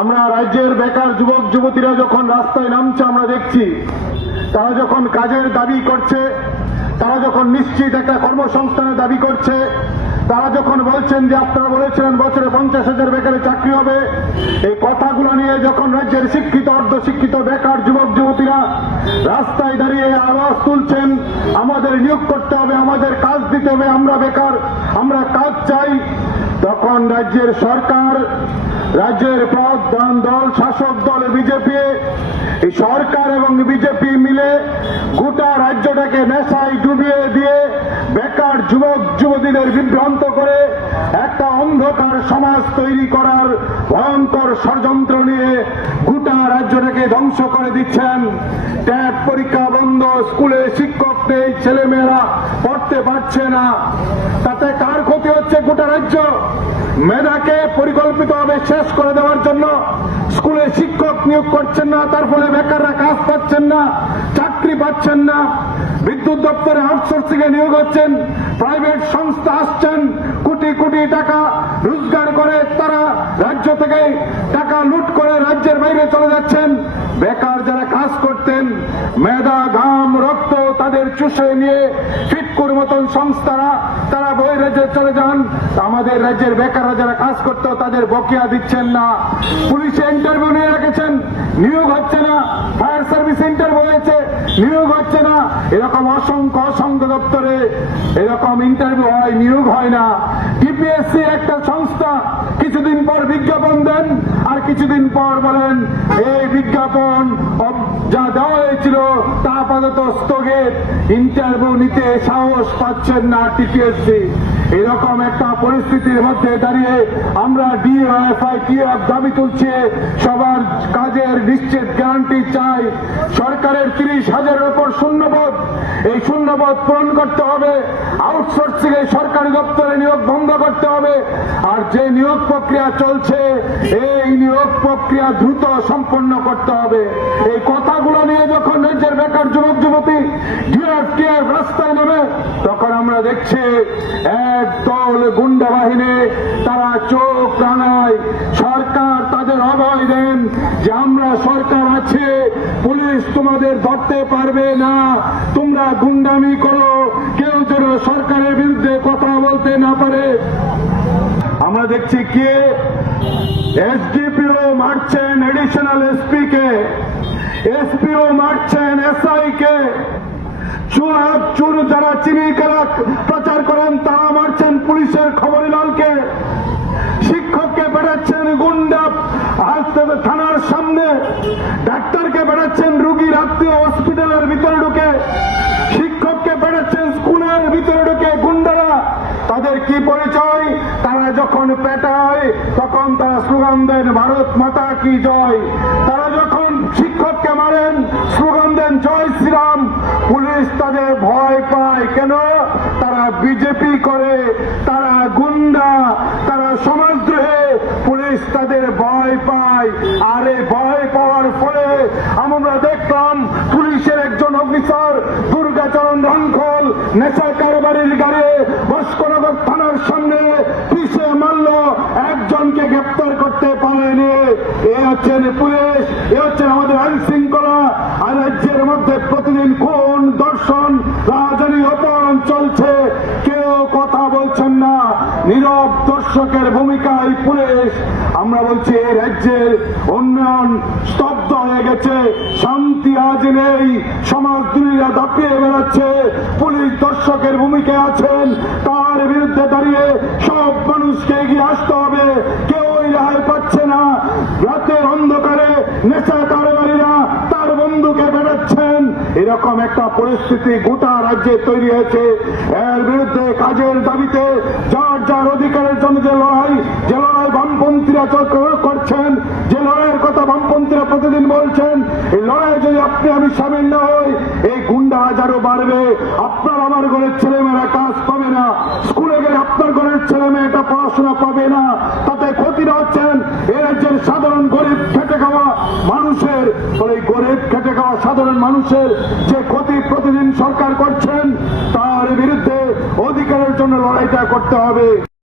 আমরা রাজ্যের বেকার যুবক, যুবতীরা যখন রাস্তায় নামছে, আমরা দেখছি, তারা যখন কাজের দাবি করছে, তারা যখন নিশ্চিত একটা কর্মসংস্থানের দাবি করছে, তারা যখন বলছেন যে আপনারা বলেছিলেন বছরে পঞ্চাশ হাজার বেকারে চাকরি হবে, এই কথাগুলো নিয়ে যখন রাজ্যের শিক্ষিত, অর্ধশিক্ষিত বেকার যুবক, যুবতীরা রাস্তায় দাঁড়িয়ে আওয়াজ তুলছেন, আমাদের নিয়োগ করতে হবে, আমাদের কাজ দিতে হবে, আমরা বেকার, আমরা কাজ চাই। তখন রাজ্যের সরকার, রাজ্যের প্রধান দল, শাসক দল বিজেপি এই সরকার এবং বিজেপি মিলে গোটা রাজ্যটাকে নেশায় ডুবিয়ে দিয়ে বেকার যুবক, যুবতীদের বিভ্রান্ত করে একটা অন্ধকার সমাজ তৈরি করার ভয়ঙ্কর ষড়যন্ত্র নিয়ে গোটা রাজ্যটাকে ধ্বংস করে দিচ্ছেন। ট্যাব পরীক্ষা বন্ধ, স্কুলে শিক্ষক নেই, ছেলেমেয়েরা পড়তে পারছে না। তাতে হচ্ছে গোটা রাজ্য। মেধাকে পরিকল্পিতভাবে শেষ করে দেওয়ার জন্য স্কুলে শিক্ষক নিয়োগ করছেন না, তার ফলে বেকাররা কাজ পাচ্ছেন না, চাকরি পাচ্ছেন না। বিদ্যুৎ দপ্তরে আউটসোর্সিং এ নিয়োগ হচ্ছেন, প্রাইভেট সংস্থা আসছেন, কোটি কোটি টাকা রোজগার করে তারা রাজ্য থেকে টাকা লুট করে রাজ্যের বাইরে চলে যাচ্ছেন। বেকার যারা কাজ করতেন, মেধা, ঘাম, রক্ত চুষে নিয়ে ফিটকুর মতন সংস্থারা, তারা বই রাজ্যে চলে যান। আমাদের রাজ্যের বেকাররা যারা কাজ করতো, তাদের বকেয়া দিচ্ছেন না। পুলিশে ইন্টারভিউ নিয়ে রেখেছেন, নিয়োগ হচ্ছে না। ফায়ার সার্ভিস ইন্টারভিউ হয়েছে নিয়োগ হচ্ছে না। এরকম অসংখ্য অসংখ্য দপ্তরে এরকম ইন্টারভিউ হয়, নিয়োগ হয় না। টিপিএসসি একটা সংস্থা কিছুদিন পর বিজ্ঞাপন দেন কিছুদিন পর বলেন, এই বিজ্ঞাপন যা দেওয়া হয়েছিল, তা আপাতত স্থগিত। ইন্টারভিউ নিতে সাহস পাচ্ছেন না টিপিএসসি এরকম একটা পরিস্থিতির মধ্যে দাঁড়িয়ে আমরা ডিএফআই টিএফ দাবি তুলছি, সবার কাজের নিশ্চিত গ্যারান্টি চাই। সরকারের তিরিশ হাজারের উপর শূন্যবোধ। এই শূন্যবোধ পূরণ করতে হবে। আউটসোর্সিং এ সরকারি দপ্তরে নিয়োগ বন্ধ করতে হবে। আর যে নিয়োগ প্রক্রিয়া চলছে, এই প্রক্রিয়া দ্রুত সম্পন্ন করতে হবে। এই কথাগুলো নিয়ে যখন রাজ্যের বেকার যুবক, যুবতী রাস্তায় নেবে তখন আমরা দেখছি এক দল গুন্ডা বাহিনী, তারা চোখ রাঙায়, সরকার তাদের অভয় দেন যে আমরা সরকার আছে, পুলিশ তোমাদের ধরতে পারবে না, তোমরা গুন্ডামি করো, কেউ যেন সরকারের বিরুদ্ধে কথা বলতে না পারে। আমরা দেখছি কে? এসডিপিও মারছেন এডিশনাল এসপি কে এসপিও মারছেন এসআই কে চুর চুর যারা চিনি খেলা প্রচার করেন তারা মারছেন পুলিশের খবরি লালকে। শিক্ষককে বেড়াচ্ছেন গুন্ডা হাসপাতাল থানার সামনে। ডাক্তারকে বেড়াচ্ছেন রুগীর আত্মীয় হসপিটালের ভিতরে ঢুকে। শিক্ষককে বেড়াচ্ছেন স্কুলের ভিতরে ঢুকে গুন্ডারা। তাদের কি পরিচয়? যখন পেটায়, তখন তারা স্লোগান দেন, ভারত মাতা কি জয়? তারা যখন শিক্ষককে মারেন, স্লোগান দেন, জয় শ্রীরাম। পুলিশ তাদের ভয় পায়। কেন? তারা বিজেপি করে, তারা গুন্ডা, তারা সমাজদ্রোহে। পুলিশ তাদের ভয় পায়। আর এই ভয় পাওয়ার ফলে আমরা দেখলাম, পুলিশের একজন অফিসার দুর্গাচরণ রঙ্খল নেশা একজনকে গ্রেপ্তার করতে পারেনি। এ হচ্ছেন পুলিশ, এ হচ্ছেন আমাদের আইন শৃঙ্খলা। আর রাজ্যের মধ্যে প্রতিদিন কোন দর্শন রাজধানী অপহরণ চলছে কেউ কথা বলছেন না দর্শকের ভূমিকায় পুলিশ, আমরা বলছি এই রাজ্যের উন্নয়ন স্তব্ধ হয়ে গেছে, শান্তি আজ নেই, সমাজ দুনিয়া দাপিয়ে বেড়াচ্ছে, পুলিশ দর্শকের ভূমিকায় আছেন, তার বিরুদ্ধে দাঁড়িয়ে সব মানুষকে এগিয়ে আসতে হবে কেউই রেহাই পাচ্ছে না রাতের অন্ধকারে নেশা কারবারীরা তার বন্ধুকে বেড়াচ্ছেন এরকম একটা পরিস্থিতি গোটা রাজ্যে তৈরি হয়েছে। এর বিরুদ্ধে কাজের দাবিতে যার যার অধিকারের জন্য যে লড়াই যে লড়াই বামপন্থীরা করছেন, যে লড়াইয়ের কথা বামপন্থীরা প্রতিদিন বলছেন, এই লড়াই যদি আপনি আমি সামিল না হই, এই গুন্ডা হাজারও বাড়বে। আপনার আমার ঘরের ছেলেমেয়েরা কাজ পাবে না। স্কুলে গেলে আপনার ঘরের ছেলে মেয়েটা পড়াশোনা পাবে না তাতে ক্ষতিটা হচ্ছেন এ রাজ্যের সাধারণ গরিব খেটে খাওয়া এই গরিব, খেটে খাওয়া সাধারণ মানুষের যে ক্ষতি প্রতিদিন সরকার করছেন, তার বিরুদ্ধে অধিকারের জন্য লড়াইটা করতে হবে।